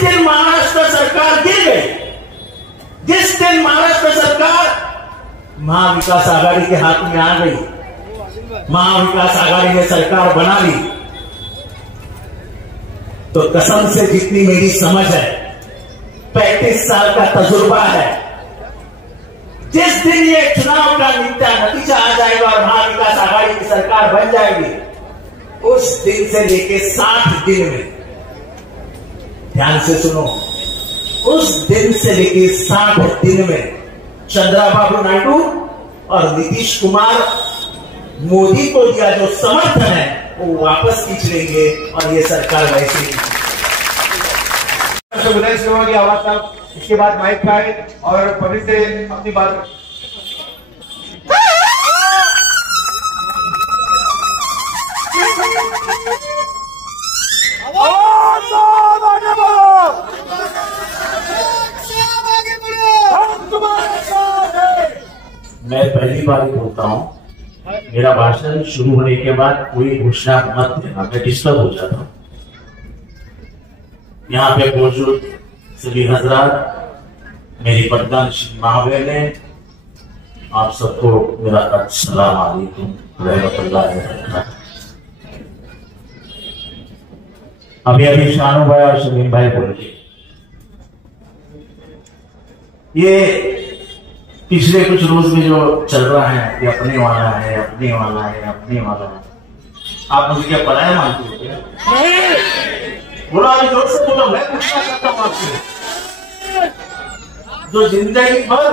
दिन महाराष्ट्र सरकार गिर गई, जिस दिन महाराष्ट्र सरकार महाविकास आघाड़ी के हाथ में आ गई, महाविकास आघाड़ी ने सरकार बना ली, तो कसम से जितनी मेरी समझ है, 35 साल का तजुर्बा है, जिस दिन ये चुनाव का नतीजा आ जाएगा और महाविकास आघाड़ी की सरकार बन जाएगी, उस दिन से लेके 60 दिन में, ध्यान से सुनो, उस दिन से लेके 60 दिन में चंद्रबाबू नायडू और नीतीश कुमार मोदी को दिया जो समर्थन है वो वापस खींच लेंगे और ये सरकार वैसे ही। विधायक सेवा की आवाज साहब, इसके बाद माइक का है और पब्लिक से अपनी बात। मैं पहली बार बोलता हूं, मेरा भाषण शुरू होने के बाद कोई घोषणा मत देना, मैं डिस्टर्ब हो जाता हूं। यहाँ पे मौजूद सभी हजरात, मेरी प्रधानश्री महाबहने, आप सबको मेरा अस्सलाम वालेकुम रहमतुल्लाहि व बरकातहू। अभी शानू भाई और शमीम भाई बोले, ये पिछले कुछ रोज में जो चल रहा है, ये अपने वाला है, अपने वाला है, अपने वाला है, आप मुझे क्या पढ़ाया मानते हो? बोलो अभी जोर से बोलो, मैं पूछना चाहता हूं आपसे, जो जिंदगी भर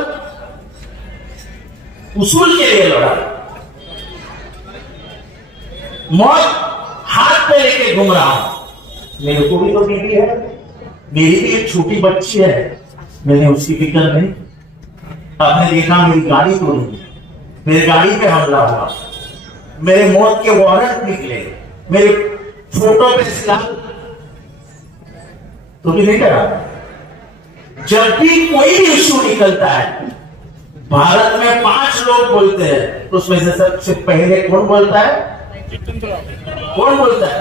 उसूल के लिए लड़ा, मौत हाथ पे लेके घूम रहा हूं, मेरे को भी तो बीवी है, मेरी भी एक छोटी बच्ची है, मैंने उसकी फिक्र नहीं। आपने देखा मेरी गाड़ी तोड़ी, मेरी गाड़ी पे हमला हुआ, मेरे मौत के वारंट निकले, मेरे फोटो पे सिला, तो भी नहीं करा। जब भी कोई भी इश्यू निकलता है, भारत में 5 लोग बोलते हैं, तो उसमें से सबसे पहले कौन बोलता है? कौन बोलता है?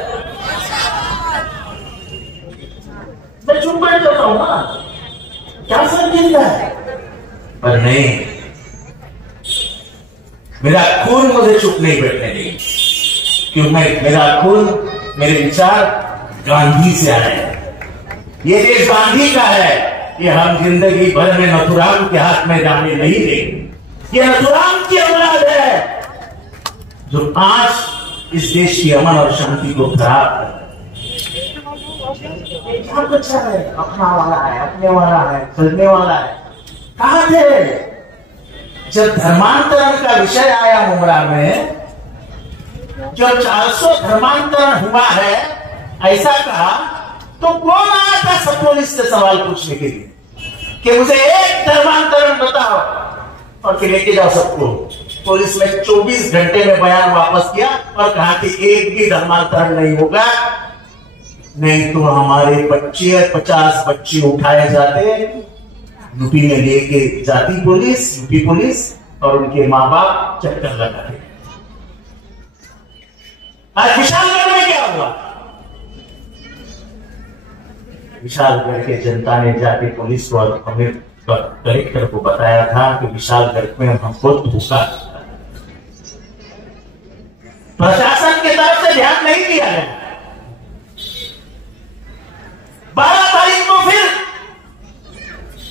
मैं चुप बैठ जाता हूं ना, क्या समझता है? पर नहीं, मेरा खून मुझे चुप नहीं बैठने देगी, क्योंकि मेरा खून, मेरे विचार गांधी से आए हैं। ये देश गांधी का है, ये हम जिंदगी भर में नथुराम के हाथ में जाने नहीं देंगे। ये नथुराम की औलाद है जो आज इस देश की अमन और शांति को खराब कर, क्या बच्चा है, अपना वाला है, अपने वाला है, चलने वाला है। कहां थे जब धर्मांतरण का विषय आया मुमरा में? जब 400 धर्मांतरण हुआ है ऐसा कहा, तो कौन आया था सब पुलिस से सवाल पूछने के लिए कि मुझे एक धर्मांतरण बताओ और फिर लेके जाओ सबको? पुलिस ने 24 घंटे में बयान वापस किया और कहा कि एक भी धर्मांतरण नहीं होगा, नहीं तो हमारे 50 बच्चे उठाए जाते, यूपी में लेके जाती पुलिस, यूपी पुलिस, और उनके माँ बाप चक्कर लगाते। आज विशालगढ़ में क्या हुआ? विशालगढ़ के जनता ने जाके पुलिस और हमें कलेक्टर को बताया था कि विशालगढ़ में हमको धोखा, प्रशासन की तरफ से ध्यान नहीं दिया है। 12 तारीख को, फिर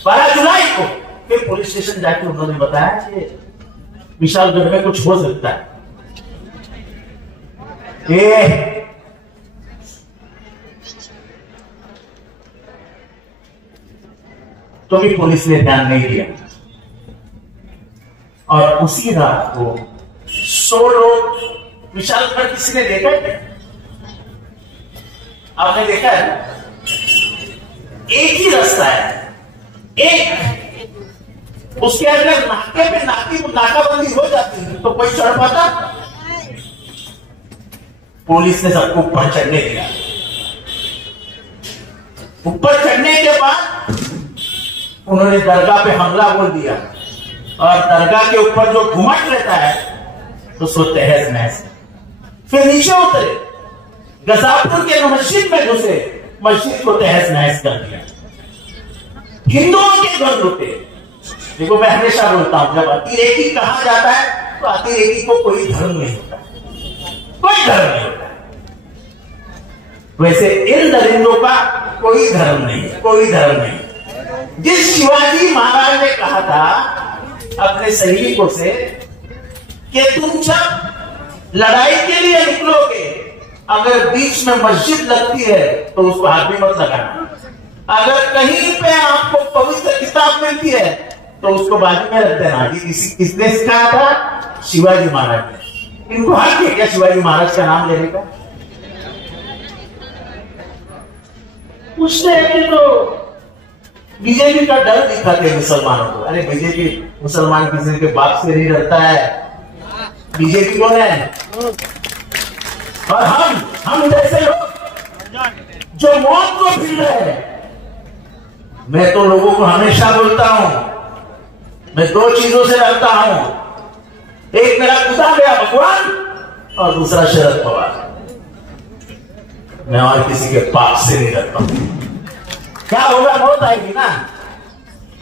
12 जुलाई को फिर पुलिस स्टेशन जाके उन्होंने बताया कि विशालगढ़ में कुछ हो सकता है। तो भी पुलिस ने ध्यान नहीं दिया और उसी रात को 100 लोग, विशालगढ़ किसी ने देखा है? आपने देखा है? एक ही रास्ता है, एक, उसके अगर नाके पे नाकाबंदी हो जाती है तो कोई चढ़ पाता? पुलिस ने सबको ऊपर चढ़ने दिया। ऊपर चढ़ने के बाद उन्होंने दरगाह पे हमला बोल दिया और दरगाह के ऊपर जो घुमट रहता है उसको तहस नहस। फिर नीचे उतरे, गजापुर के मस्जिद में घुसे, मस्जिद को तहस नहस कर दिया, हिंदुओं के घर लुटे। देखो मैं हमेशा बोलता हूं, जब अतिरेकी कहा जाता है तो अतिरेकी को कोई धर्म नहीं होता, कोई धर्म नहीं होता। वैसे इन दरिंदों का कोई धर्म नहीं, कोई धर्म नहीं। जिस शिवाजी महाराज ने कहा था अपने सैनिकों से कि तुम जब लड़ाई के लिए निकलोगे, अगर बीच में मस्जिद लगती है तो उसको हाथ भी मत लगाना, अगर कहीं पे आपको पवित्र किताब मिलती है तो उसको बाजू में रख देना। किसने सिखाया था? शिवाजी महाराज ने। इनको हक है क्या शिवाजी महाराज का नाम लेने का? पूछते हैं कि तो बीजेपी का डर दिखाते मुसलमानों को। अरे बीजेपी मुसलमान किसी के बाप से नहीं डरता है। बीजेपी कौन है? और हम जैसे लोग जो मौत को फिर रहे हैं। मैं तो लोगों को हमेशा बोलता हूं, मैं दो चीजों से डरता हूं, एक मेरा खुदा गया भगवान और दूसरा शरद पवार। मैं और किसी के पाप से नहीं डरता हूं। क्या होगा? मौत आएगी ना,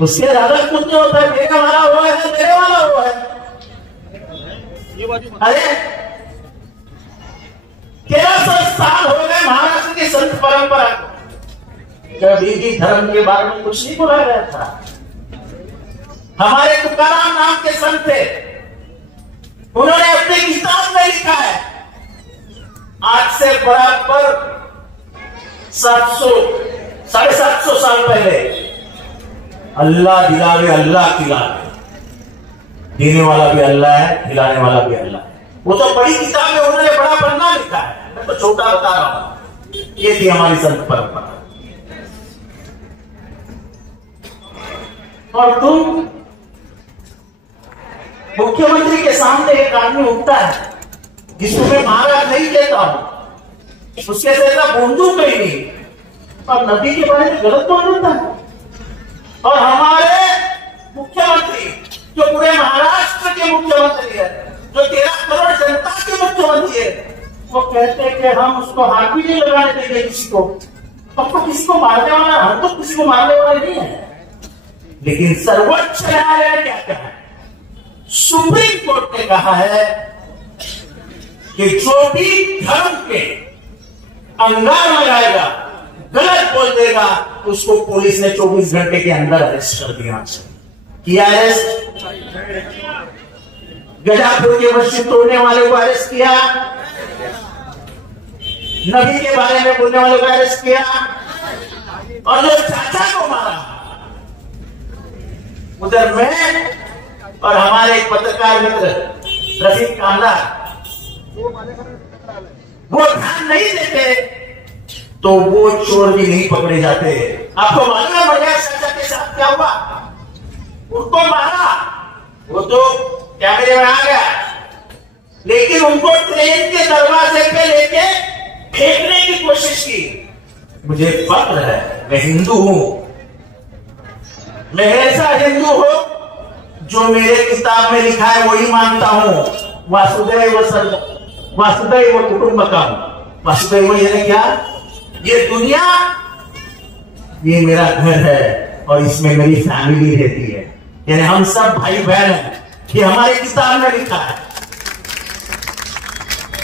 उसके ज्यादा कुछ नहीं होता है। मेरा वाला हुआ है, मेरे वाला हुआ है। अरे 1300 साल हो गए महाराष्ट्र की संत परंपरा को, कभी भी धर्म के बारे में कुछ नहीं बोला गया था। हमारे तुकाराम नाम के संत थे, उन्होंने अपनी किताब में लिखा है, आज से बराबर 700-750 साल पहले, अल्लाह दिलावे अल्लाह खिलावे, देने वाला भी अल्लाह है, खिलाने वाला भी अल्लाह है। वो तो बड़ी किताब में उन्होंने बड़ा पन्ना लिखा है, मैं तो छोटा बता रहा हूं। ये थी हमारी संत परंपरा। और तुम मुख्यमंत्री के सामने एक आदमी उठता है जिसको मैं महाराज नहीं कहता हूं, उसके से ऐसा बंदूक ही नहीं, और नदी के बारे में गलत बोल देता है। और हमारे मुख्यमंत्री जो पूरे महाराष्ट्र के मुख्यमंत्री है, जो 13 करोड़ जनता के मुख्यमंत्री है, वो कहते हैं कि हम उसको हाथ भी नहीं लगाने देंगे किसी को। हम तो किसी को मारने वाला, हम तो किसी को मारने वाले नहीं है। लेकिन सर्वोच्च न्यायालय ने क्या कहा? सुप्रीम कोर्ट ने कहा है कि जो भी धर्म के अंगार लगाएगा, गलत बोल देगा, उसको पुलिस ने 24 घंटे के अंदर अरेस्ट कर दिया। किया अरेस्ट? गजापुर के मस्जिद तोड़ने वाले को अरेस्ट किया, नबी के बारे में बोलने वाले को अरेस्ट किया, और जो चाचा को मारा, उधर मैं और हमारे एक पत्रकार मित्र रफीक कांदा, वो ध्यान नहीं देते तो वो चोर भी नहीं पकड़े जाते। आपको मालूम है बजाय चाचा के साथ क्या हुआ? उनको मारा, वो तो कैमरे में आ गया, लेकिन उनको ट्रेन के दरवाजे पे लेके फेंकने की कोशिश की। मुझे फक्र है, मैं हिंदू हूं, मैं ऐसा हिंदू हूं जो मेरे किताब में लिखा है वही मानता हूं। वासुदैव कुटुंबकम। वासुदैव यानी क्या? ये दुनिया, ये मेरा घर है और इसमें मेरी फैमिली रहती है, यानी हम सब भाई बहन हैं। ये हमारे किताब में लिखा है।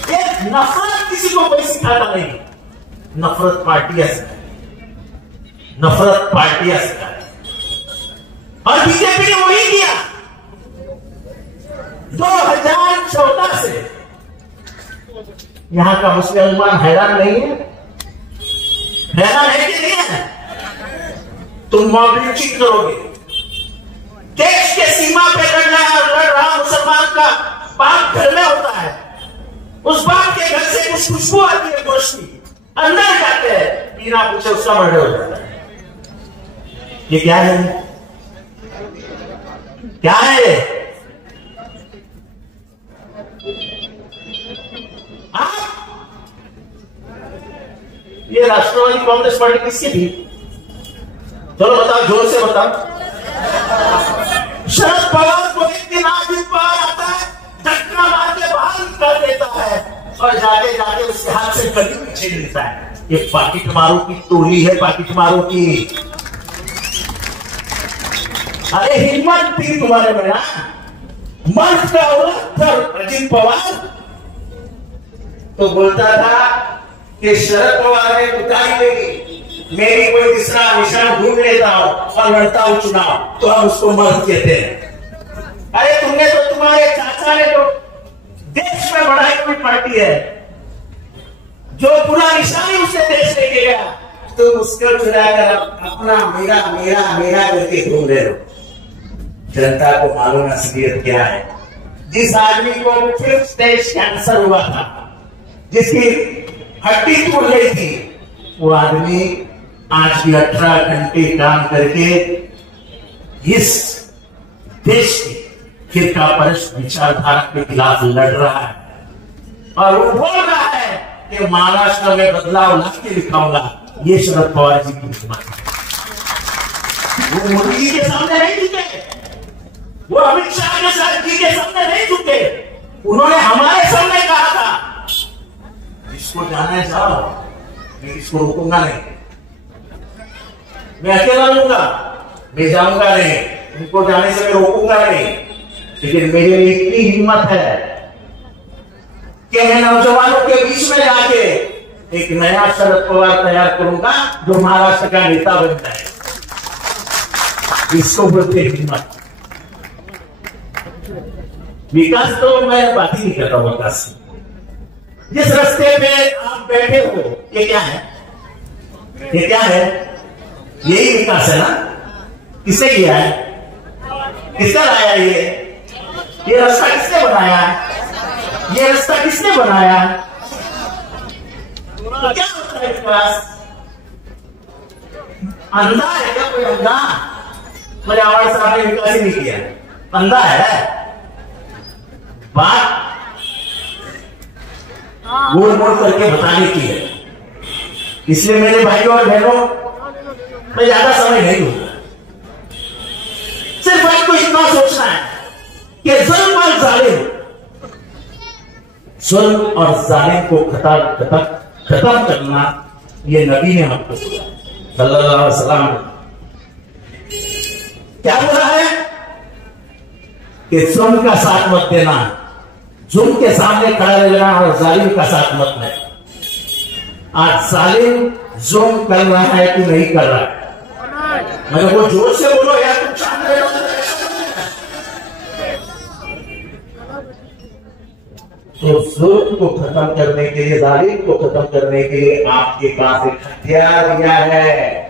ये नफरत किसी को कोई सिखाता नहीं, नफरत पार्टियां सिखाती, नफरत पार्टियां सिखाती। और बीजेपी ने वही किया। 2014 से यहां का मुसलमान हैरान नहीं है? हैरान है कि नहीं है? तुम मॉब लिंचिंग करोगे, देश के सीमा पे लड़ रहा मुसलमान का बाप घर में होता है, उस बाप के घर से कुछ खुशबू आती है गोश्त की, अंदर जाते हैं, बिना पूछे उसका मर्डर हो जाता है। ये क्या है? क्या है? ये राष्ट्रवादी कांग्रेस पार्टी किसकी थी? चलो बताओ, जोर से बताओ। शरद पवार को एक दिन आगे बाहर आता है, धक्का मार के बाहर निकाल देता है और जाके उसके हाथ से गली में छीन लेता है। ये पाकिट मारो की टोली है, पाकिट मारो की। अरे हिम्मत थी तुम्हारे में ना, मर्द का औरत था अजित पवार तो बोलता था कि शरद पवार ने उतारी लेगी, मेरी कोई तीसरा निशान ढूंढ लेता हूं और लड़ता हूं चुनाव, तो हम उसको मर्द कहते हैं। अरे तुमने तो, तुम्हारे चाचा ने तो देश में बढ़ाई हुई पार्टी है, जो पूरा निशान ही उसने देश लेके गया, तो उसको चुराकर अपना मेरा मेरा मेरा करके घूम रहे हो। जनता को मालूम असलियत क्या है। जिस आदमी को 5th स्टेज कैंसर हुआ था, जिसकी हड्डी टूट गई थी, वो आदमी आज भी 18 घंटे काम करके इस देश की फिरका परस्त विचारधारा के खिलाफ लड़ रहा है और वो बोल रहा है कि महाराष्ट्र में बदलाव ला के दिखाऊंगा। ये शरद पवार जी की हिम्मत है। वो मोदी जी के सामने नहीं झुके, वो अमित शाह के साथ जी के सामने नहीं झुके, उन्होंने हमारे सामने कहा था इसको जाना जाओ, मैं इसको रोकूंगा नहीं, मैं अकेला लूंगा, मैं जाऊंगा नहीं, उनको जाने से मैं रोकूंगा नहीं, लेकिन मेरे लिए इतनी हिम्मत है कि मैं नौजवानों के बीच में जाके एक नया शरद पवार तैयार करूंगा जो महाराष्ट्र का नेता बन जाए। इसको बोलते हिम्मत। विकास तो मैं बात ही नहीं करता हूं। विकास जिस रास्ते पे आप बैठे हो, ये क्या है? ये क्या है? यही विकास है ना? किसने किया है? किसका लाया ये रास्ता किसने बनाया? ये रास्ता किसने बनाया? तो क्या होता है विकास? अंधा है क्या कोई? अंधा? मेरे आवाज साहब ने विकास ही नहीं किया, अंधा है। बात गोल मोड़ करके बताने की है। इसलिए मेरे भाइयों और बहनों, मैं ज्यादा समय नहीं दूंगा। सिर्फ आपको इतना सोचना है कि जुल्म और जालिम, जुल्म और जालिम को खत्म करना, ये नबी ने हमको सल्लल्लाहु अलैहि वसल्लम क्या बोला है कि जुल्म का साथ मत देना, जुल्म के सामने खड़ा रहना और जालिम का साथ मत देना। आज जालिम जुल्म कर रहा है कि नहीं कर रहा है? मतलब वो जोर से बोलो यार, तुम चाह रहे हो। तो जुल्म को खत्म करने के लिए, जालिम को खत्म करने के लिए आपके पास एक हथियार दिया है।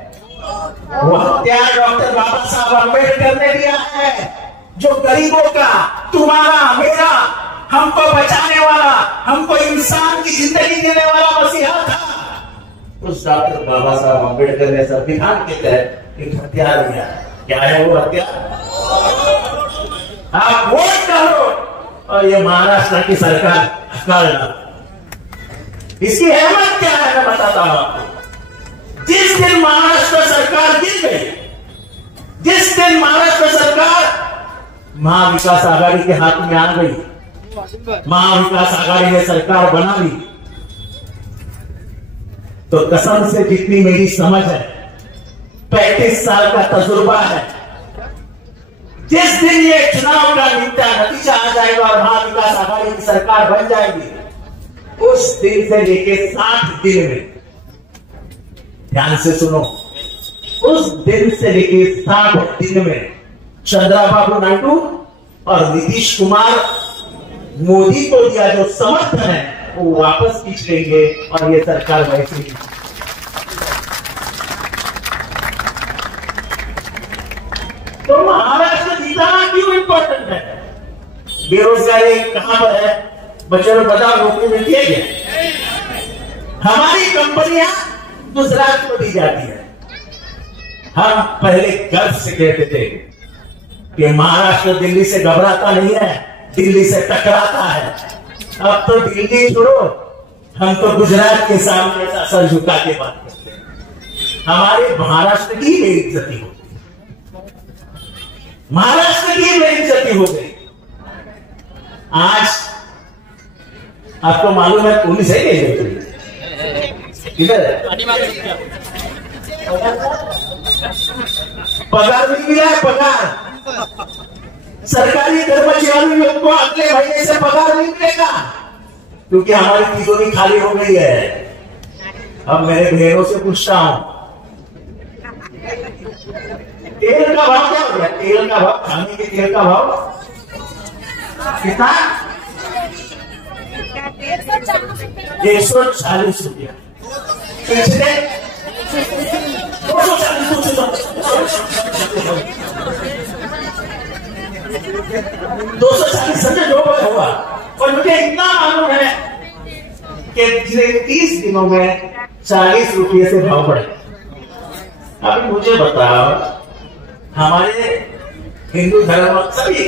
वो हथियार डॉक्टर बाबा साहब अम्बेडकर ने दिया है, जो गरीबों का, तुम्हारा, मेरा, हमको बचाने वाला, हमको इंसान की जिंदगी देने वाला मसीहा था। उस डॉक्टर बाबा साहब अम्बेडकर ने संविधान के तहत एक हथियार दिया। क्या है वो हथियार? आप वोट करो और ये महाराष्ट्र की सरकार हटा लेना। इसकी अहमियत क्या है मैं बताता हूं आपको। जिस दिन महाराष्ट्र सरकार गिर गई, जिस दिन महाराष्ट्र सरकार महाविकास आघाड़ी के हाथ में आ गई, महाविकास आघाड़ी ने सरकार बना ली, तो कसम से जितनी मेरी समझ है, 35 साल का तजुर्बा है, जिस दिन ये चुनाव का नतीजा आ जाएगा और महाविकास आघाड़ी की सरकार बन जाएगी, उस दिन से लेके 60 दिन में, ध्यान से सुनो, उस दिन से लेके 60 दिन में चंद्रबाबू नायडू और नीतीश कुमार मोदी को दिया जो समर्थन है वो वापस खींच लेंगे और ये सरकार वैसे ही। तो महाराष्ट्र जीतना क्यों इंपॉर्टेंट है? बेरोजगारी कहां पर है? बच्चों को पता, नौकरी मिलती है क्या? हमारी कंपनियां गुजरात को दी जाती है। हम पहले गर्व से कहते थे कि महाराष्ट्र दिल्ली से घबराता नहीं है, दिल्ली से टकराता है। अब तो दिल्ली छोड़ो, हम तो गुजरात के सामने ऐसा सर झुका के बात करते हैं। हमारे महाराष्ट्र की बेइज्जती हो गई, महाराष्ट्र की बेइज्जती हो गई। आज आपको मालूम है पुलिस है क्या? किधर है? पगार नहीं मिला है, पगार सरकारी कर्मचारियों को अगले महीने से पगार नहीं मिलेगा, क्योंकि हमारी तिजोरी खाली हो गई है। अब मेरे बहनों से पूछता हूं, तेल का भाव क्या हो गया? तेल का भाव, खाने के तेल का भाव कितना? 140 रुपया। पिछले 240 समझे जो हुआ। और मुझे इतना मालूम है कि पिछले 30 दिनों में 40 रुपये से भाव बढ़े। अभी मुझे बताओ, हमारे हिंदू धर्म सभी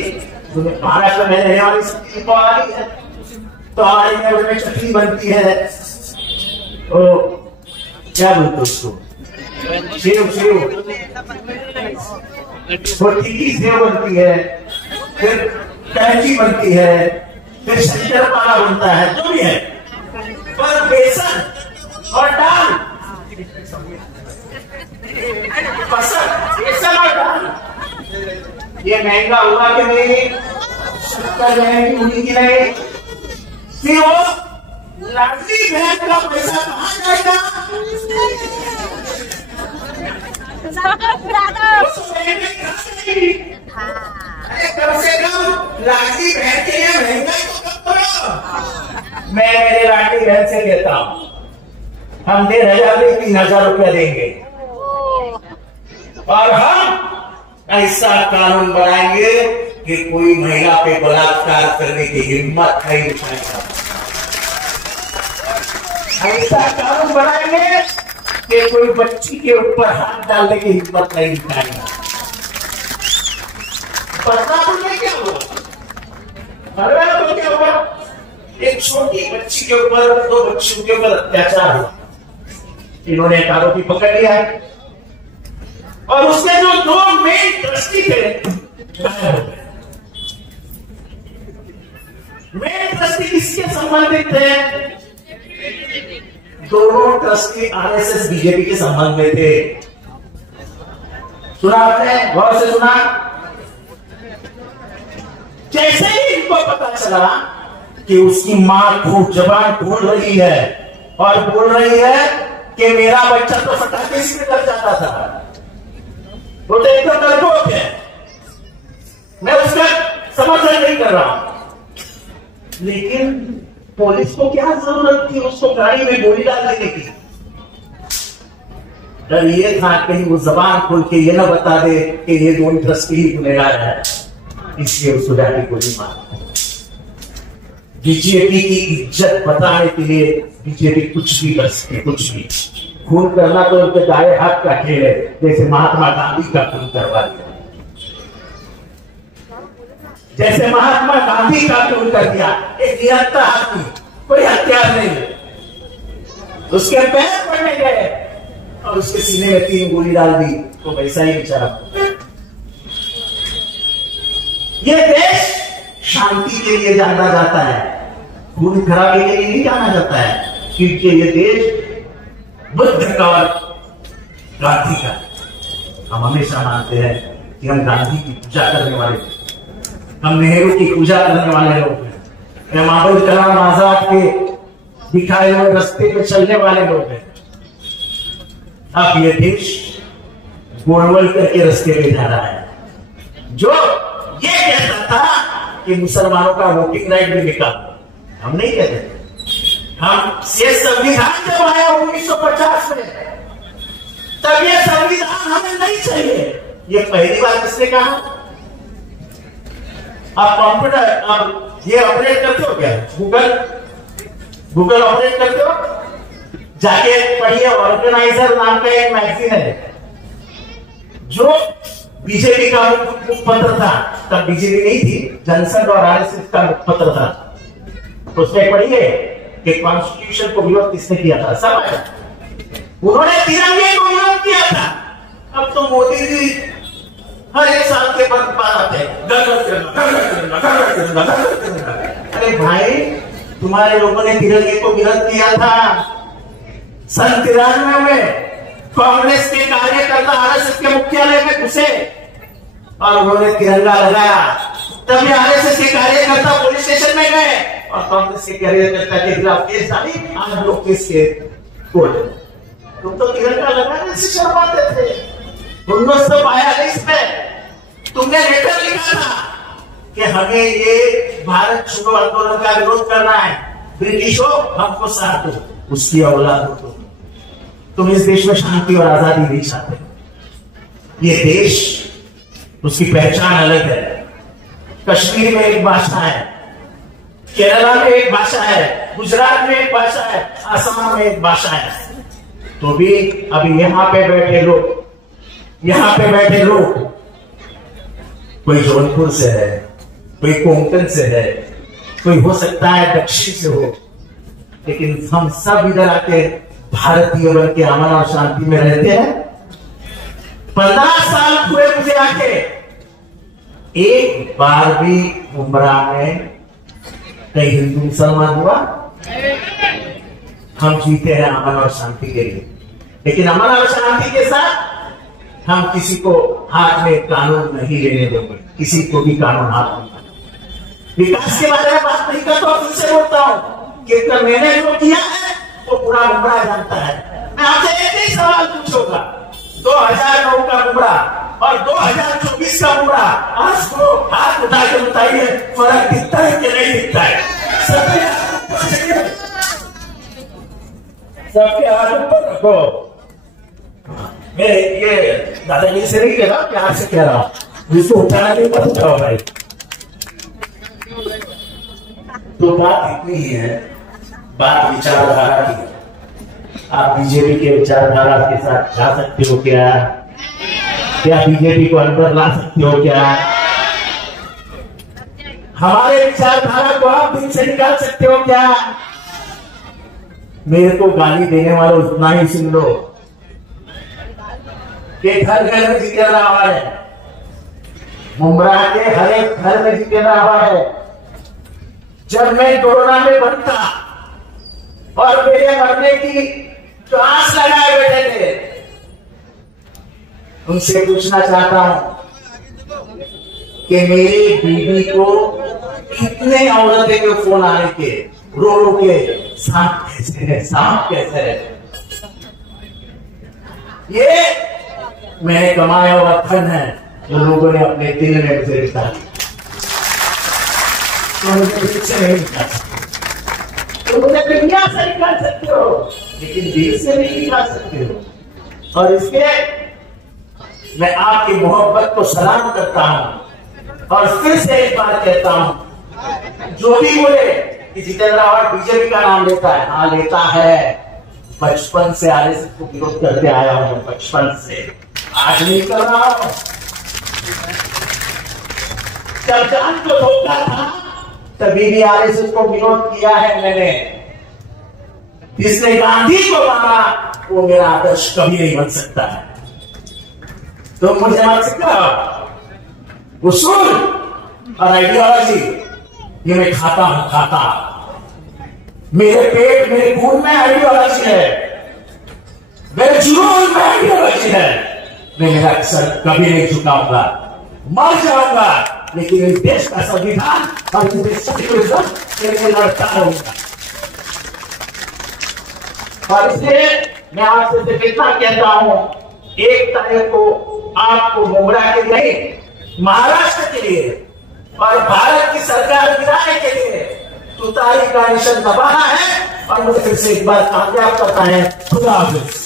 महाराष्ट्र में रहने वाली सब्जी पवाली है, तो हमारे में उसमें चटनी बनती है, तो क्या बोलते उसको, सेव वो टिक्की सेव बनती है, फिर कैची बनती है, फिर शक्करपारा बनता है, जो भी है, पर बेसन और दाल बेसन और दाल ये महंगा हुआ कि नहीं? शक्कर महंगी हुई कि नहीं? फिर वो लाडली बहन का पैसा कहाँ जाएगा? कम से कम लाडली बहन के लिए महंगाई तो कम करो। मैं मेरे लाडली बहन से लेता हूँ, हम 1,500 में 3,000 रुपया देंगे, और हम ऐसा कानून बनाएंगे कि कोई महिला पे बलात्कार करने की हिम्मत नहीं उठाएगा। ऐसा कानून बनाएंगे कि कोई बच्ची के ऊपर हाथ डालने की हिम्मत नहीं उठाएगा। बदलाव में क्या हुआ? तो क्या हुआ? एक छोटी बच्ची के ऊपर, 2 बच्चियों के ऊपर अत्याचार हुआ, इन्होंने एक आरोपी पकड़ लिया है, और उसके जो 2 मेन ट्रस्टी थे, मेन ट्रस्टी किसके संबंधित थे? दोनों ट्रस्टी आरएसएस बीजेपी के संबंध में थे। सुना आपने? गौर से सुना? जैसे ही इनको पता चला कि उसकी मां खूब जबान खोल रही है और बोल रही है कि मेरा बच्चा तो फटाके इसमें कर जाता था, वो तो एकदम डरपोक है, मैं उसका समर्थन नहीं कर रहा हूं, लेकिन पुलिस को क्या जरूरत थी उसको गाड़ी में गोली डाल देने की? डर ये था कहीं वो जबान खोल के ये ना बता दे कि ये 2 ट्रस्टी ही गुनहगार है, इसलिए उसको जाके गोली मार। बीजेपी की इज्जत बताने के लिए बीजेपी कुछ भी कर सकती, कुछ भी। खून करना तो उनके दाएं हाथ का खेल है, जैसे महात्मा गांधी का खून करवा दिया, जैसे महात्मा गांधी का खून कर दिया। एक निहत्था आदमी, कोई हथियार नहीं, उसके पैर पड़ने गए और उसके सीने में 3 गोली डाल दी, तो वैसा ही बेचारा। ये देश शांति के लिए जाना जाता है, खून खराबे के लिए नहीं जाना जाता है, क्योंकि ये देश बुद्ध का और गांधी का। हम हमेशा मानते हैं कि हम गांधी की पूजा करने वाले, हम नेहरू की पूजा करने वाले लोग हैं, हम अब्दुल कलाम आजाद के दिखाए हुए रास्ते पे चलने वाले लोग हैं। अब ये देश गोलवल करके रास्ते पे जा रहा है, जो ये कहता था कि मुसलमानों का वोटिंग राइट भी निकाल। हम नहीं कहते, हम ये संविधान जब आया 1950 में, तब ये संविधान हमें नहीं चाहिए। ये पहली बार किसने कहा? आप कंप्यूटर, आप ये ऑपरेट करते हो क्या? गूगल ऑपरेट करते हो? जाके पढ़िए, ऑर्गेनाइजर नाम का एक मैगजीन है, जो बीजेपी का मुखपत्र था, तब बीजेपी नहीं थी, जनसंघ और आरएसएस का मुखपत्र था। उसमें पढ़िए कि कॉन्स्टिट्यूशन को विरोध किसने किया था? सब है, उन्होंने तिरंगे को विरोध किया था। अब तो मोदी जी हर एक साल के बाद आते हैं, अरे भाई, तुम्हारे लोगों ने तिरंगे को विरोध किया था, सन 93 में कांग्रेस के कार्यकर्ता आरएसएस के मुख्यालय में घुसे और उन्होंने तिरंगा लगाया। तभी आरएसएस के कार्यकर्ता पुलिस स्टेशन में गए और कांग्रेस के कार्यकर्ता के खिलाफ केस डाली। आज लोग केस के कोर्ट। तुम तो तिरंगा लगाने से शर्माते थे। 1942 में तुमने लेटर लिखा था कि हमें ये भारत छोड़ो आंदोलन का विरोध करना है, ब्रिटिशों हमको साथ दो। उसकी औलाद हो तुम इस देश में शांति और आजादी नहीं चाहते। ये देश, उसकी पहचान अलग है। कश्मीर में एक भाषा है, केरला में एक भाषा है, गुजरात में एक भाषा है, असम में एक भाषा है। तो भी अभी यहां पे बैठे लोग कोई जौनपुर से है, कोई कोंकण से है, कोई हो सकता है दक्षिण से हो, लेकिन हम सब इधर आके भारतीय बन के अमन और शांति में रहते हैं। 15 साल हुए मुझे आके, एक बार भी उमराह में कहीं हिंदू मुसलमान हुआ? हम जीते हैं अमन और शांति के लिए, लेकिन अमन और शांति के साथ हम किसी को हाथ में कानून नहीं लेने देंगे। किसी को भी कानून हाथ नहीं। विकास के बारे में बात नहीं करता, फिर से बोलता हूं कि मैंने जो किया है वो पूरा गुमराह जानता है। मैं आपसे एक ही सवाल पूछूंगा, 2009 का गुमराह और 2024 का गुमराह, आज को हाथ उठा के बताइए फर्क दिखता है कि नहीं दिखता है? सबके हाथ ऊपर रखो। मैं ये दादागिरी से नहीं कह रहा, प्यार से कह रहा हूं। जिसको उठाना नहीं मत उठाओ भाई। तो बात इतनी ही है, बात विचारधारा की। आप बीजेपी के विचारधारा के साथ जा सकते हो क्या? बीजेपी को अंदर ला सकते हो क्या? हमारे विचारधारा को आप दिल से निकाल सकते हो क्या? मेरे को गाली देने वालों उतना ही सुन लो कि घर घर में जितेंद्र आवाज है, उमराह के हर एक घर में जितेंद्र आवाज है। जब मैं कोरोना में बनता और मेरे मरने की जो आस लगाए बैठे थे, उनसे पूछना चाहता हूं कि मेरी बीवी को कितने औरतें के फोन आने के, रो रो के सांप कैसे है, सांप कैसे है। ये मैंने कमाया हुआ धन है जो लोगों ने अपने दिल में मुझे लिखा, तो मुझे से नहीं लिखा सकते। तो मुझे दुनिया से निकाल सकते हो, लेकिन दिल से नहीं निकाल सकते हो। और इसके मैं आपकी मोहब्बत को सलाम करता हूं और फिर से एक बात कहता हूं, जो भी बोले कि जितेंद्र आवाज बीजेपी का नाम लेता है, हाँ लेता है। बचपन से आरएसएस को विरोध करते आया हूं, बचपन से, आज नहीं कर रहा हूं। जब जान को धोखा था तभी भी आरएसएस को विरोध किया है मैंने। जिसने गांधी को मारा वो मेरा आदर्श कभी नहीं बन सकता है। तो मुझे मान सकता उसूल और आइडियोलॉजी ये मैं खाता हूं, खाता। मेरे पेट मेरे खून में आइडियोलॉजी है, मेरे जुनून में आइडियोलॉजी है। मैं मेरा सर कभी नहीं झुकाऊंगा, मर जाऊंगा, लेकिन इस देश का संविधान और इस देश के लिए लड़ता रहूंगा। और इसलिए मैं आपसे सिर्फ इतना कहता हूं, 1 तारीख को आपको उमराह के नहीं, महाराष्ट्र के लिए और भारत की सरकार गिराने के लिए तुतारी का निशान दबाना है। और मुझे फिर से एक बार कामयाब करता है। खुदा हाफिज।